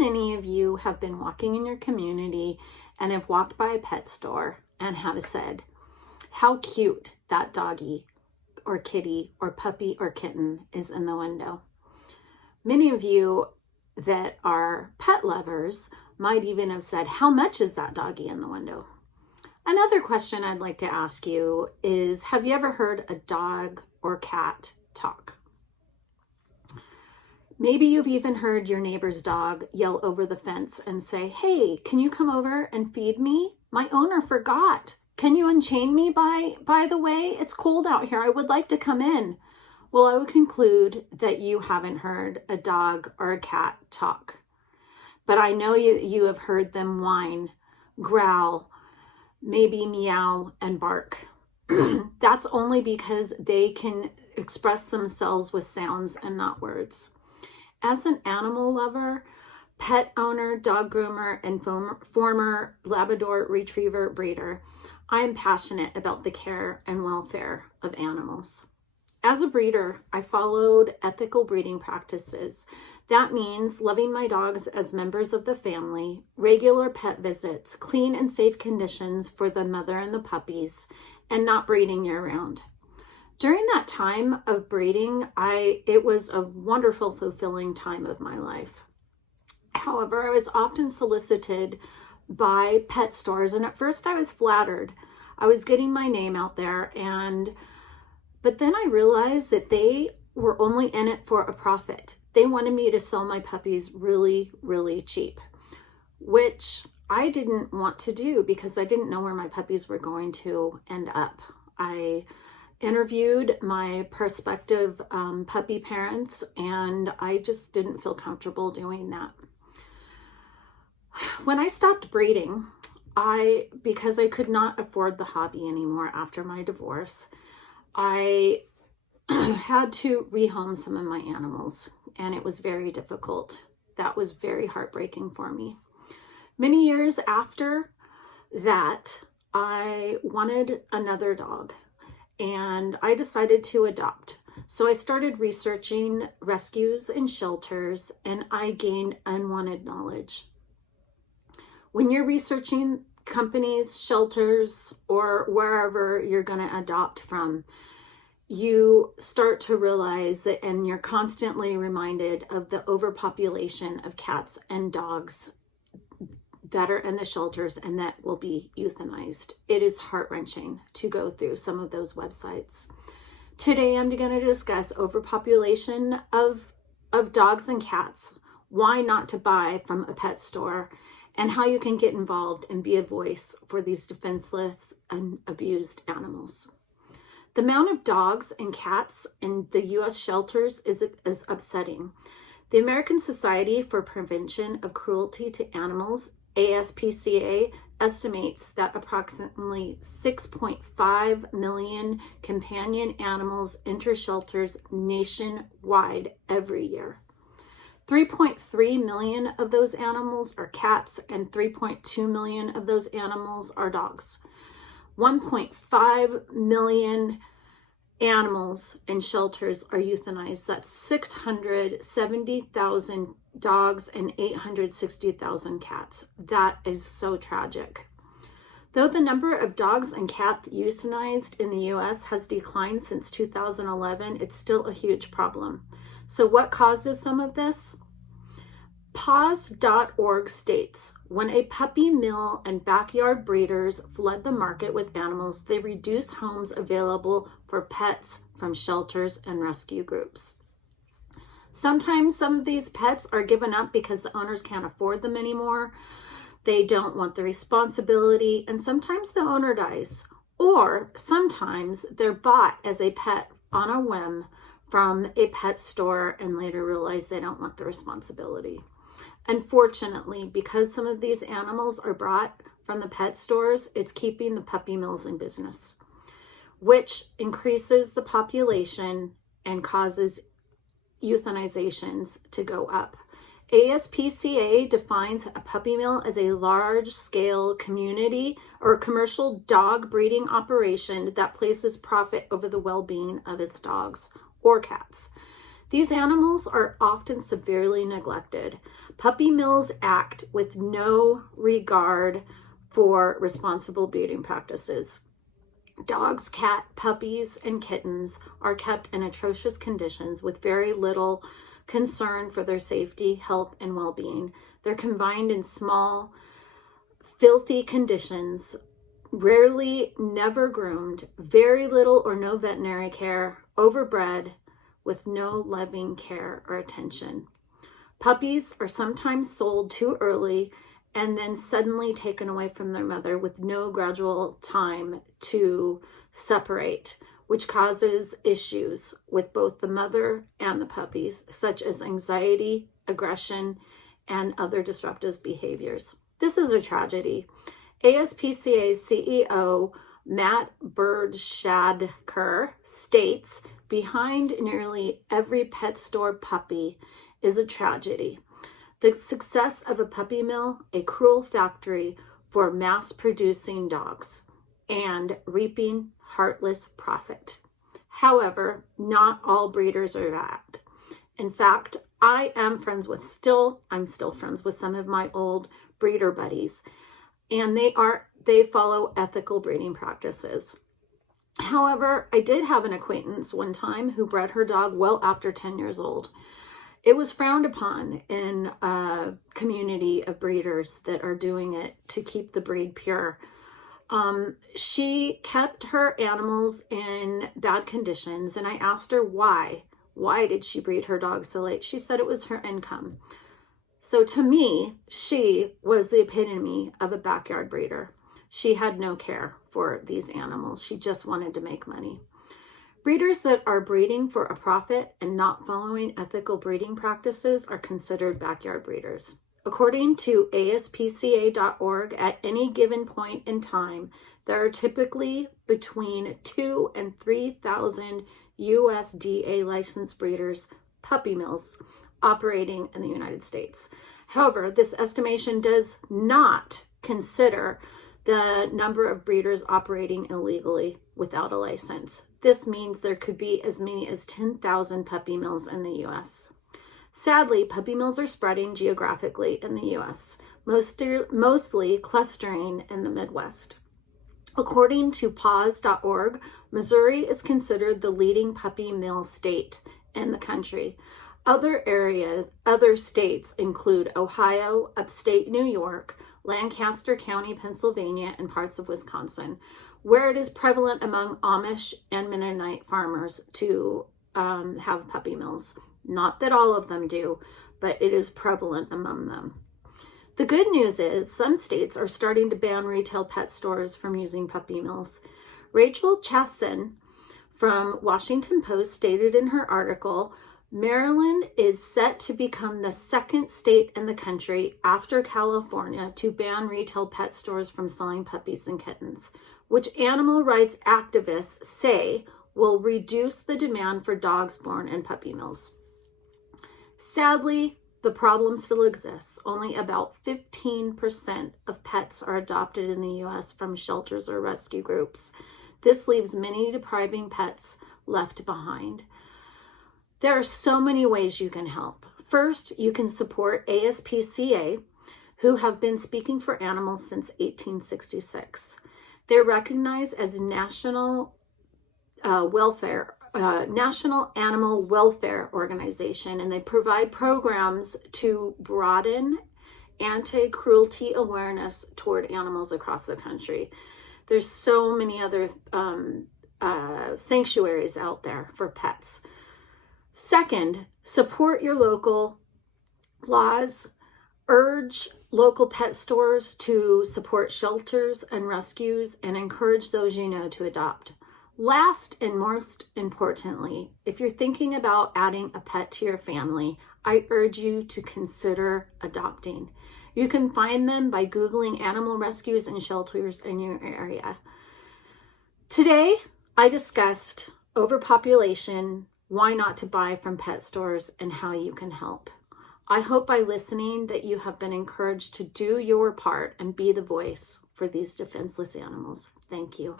many of you have been walking in your community and have walked by a pet store and have said, how cute that doggy or kitty or puppy or kitten is in the window? Many of you that are pet lovers might even have said, how much is that doggy in the window? Another question I'd like to ask you is, have you ever heard a dog or cat talk? Maybe you've even heard your neighbor's dog yell over the fence and say, hey, can you come over and feed me? My owner forgot. Can you unchain me by the way? It's cold out here. I would like to come in. Well, I would conclude that you haven't heard a dog or a cat talk. But I know you have heard them whine, growl, maybe meow and bark. That's only because they can express themselves with sounds and not words. As an animal lover, pet owner, dog groomer, and former Labrador Retriever breeder, I am passionate about the care and welfare of animals. As a breeder, I followed ethical breeding practices. That means loving my dogs as members of the family, regular pet visits, clean and safe conditions for the mother and the puppies, and not breeding year-round. During that time of breeding, it was a wonderful, fulfilling time of my life. However, I was often solicited by pet stores, and at first I was flattered. I was getting my name out there, but then I realized that they were only in it for a profit. They wanted me to sell my puppies really, really cheap, which I didn't want to do because I didn't know where my puppies were going to end up. I interviewed my prospective puppy parents, and I just didn't feel comfortable doing that. When I stopped breeding, because I could not afford the hobby anymore after my divorce, I had to rehome some of my animals, and it was very difficult. That was very heartbreaking for me. Many years after that, I wanted another dog, and I decided to adopt. So I started researching rescues and shelters, and I gained unwanted knowledge. When you're researching companies, shelters, or wherever you're going to adopt from, you start to realize that, and you're constantly reminded of the overpopulation of cats and dogs that are in the shelters and that will be euthanized. It is heart-wrenching to go through some of those websites. Today, I'm going to discuss overpopulation of dogs and cats, why not to buy from a pet store, and how you can get involved and be a voice for these defenseless and abused animals. The amount of dogs and cats in the U.S. shelters is upsetting. The American Society for Prevention of Cruelty to Animals, ASPCA, estimates that approximately 6.5 million companion animals enter shelters nationwide every year. 3.3 million of those animals are cats, and 3.2 million of those animals are dogs. 1.5 million animals in shelters are euthanized. That's 670,000 dogs and 860,000 cats. That is so tragic. Though the number of dogs and cats euthanized in the U.S. has declined since 2011, it's still a huge problem. So what causes some of this? Paws.org states, when a puppy mill and backyard breeders flood the market with animals, they reduce homes available for pets from shelters and rescue groups. Sometimes some of these pets are given up because the owners can't afford them anymore. They don't want the responsibility, and sometimes the owner dies. Or sometimes they're bought as a pet on a whim from a pet store and later realize they don't want the responsibility. Unfortunately, because some of these animals are brought from the pet stores, it's keeping the puppy mills in business, which increases the population and causes euthanizations to go up. ASPCA defines a puppy mill as a large-scale community or commercial dog breeding operation that places profit over the well-being of its dogs or cats. These animals are often severely neglected. Puppy mills act with no regard for responsible breeding practices. Dogs, cat, puppies, and kittens are kept in atrocious conditions with very little concern for their safety, health, and well-being. They're confined in small, filthy conditions, rarely never groomed, very little or no veterinary care, overbred, with no loving care or attention. Puppies are sometimes sold too early and then suddenly taken away from their mother with no gradual time to separate, which causes issues with both the mother and the puppies, such as anxiety, aggression, and other disruptive behaviors. This is a tragedy. ASPCA's CEO, Matt Birdshadker, states, behind nearly every pet store puppy is a tragedy. The success of a puppy mill, a cruel factory for mass-producing dogs, and reaping heartless profit. However, not all breeders are bad. In fact, I'm still friends with some of my old breeder buddies, and they follow ethical breeding practices. However, I did have an acquaintance one time who bred her dog well after 10 years old. It was frowned upon in a community of breeders that are doing it to keep the breed pure. She kept her animals in bad conditions, and I asked her why. Why did she breed her dog so late? She said it was her income. So to me, she was the epitome of a backyard breeder. She had no care for these animals. She just wanted to make money. Breeders that are breeding for a profit and not following ethical breeding practices are considered backyard breeders. According to ASPCA.org, at any given point in time, there are typically between 2,000 and 3,000 USDA licensed breeders, puppy mills, operating in the United States. However, this estimation does not consider the number of breeders operating illegally without a license. This means there could be as many as 10,000 puppy mills in the U.S. Sadly, puppy mills are spreading geographically in the U.S., mostly clustering in the Midwest. According to paws.org, Missouri is considered the leading puppy mill state in the country. Other states include Ohio, upstate New York, Lancaster County, Pennsylvania, and parts of Wisconsin, where it is prevalent among Amish and Mennonite farmers to have puppy mills. Not that all of them do, but it is prevalent among them. The good news is some states are starting to ban retail pet stores from using puppy mills. Rachel Chasson from Washington Post stated in her article, Maryland is set to become the second state in the country after California to ban retail pet stores from selling puppies and kittens, which animal rights activists say will reduce the demand for dogs born in puppy mills. Sadly, the problem still exists. Only about 15% of pets are adopted in the U.S. from shelters or rescue groups. This leaves many depriving pets left behind. There are so many ways you can help. First, you can support ASPCA, who have been speaking for animals since 1866. They're recognized as National Animal Welfare Organization, and they provide programs to broaden anti-cruelty awareness toward animals across the country. There's so many other sanctuaries out there for pets. Second, support your local laws. Urge local pet stores to support shelters and rescues and encourage those you know to adopt. Last and most importantly, if you're thinking about adding a pet to your family, I urge you to consider adopting. You can find them by Googling animal rescues and shelters in your area. Today, I discussed overpopulation, why not to buy from pet stores, and how you can help. I hope by listening that you have been encouraged to do your part and be the voice for these defenseless animals. Thank you.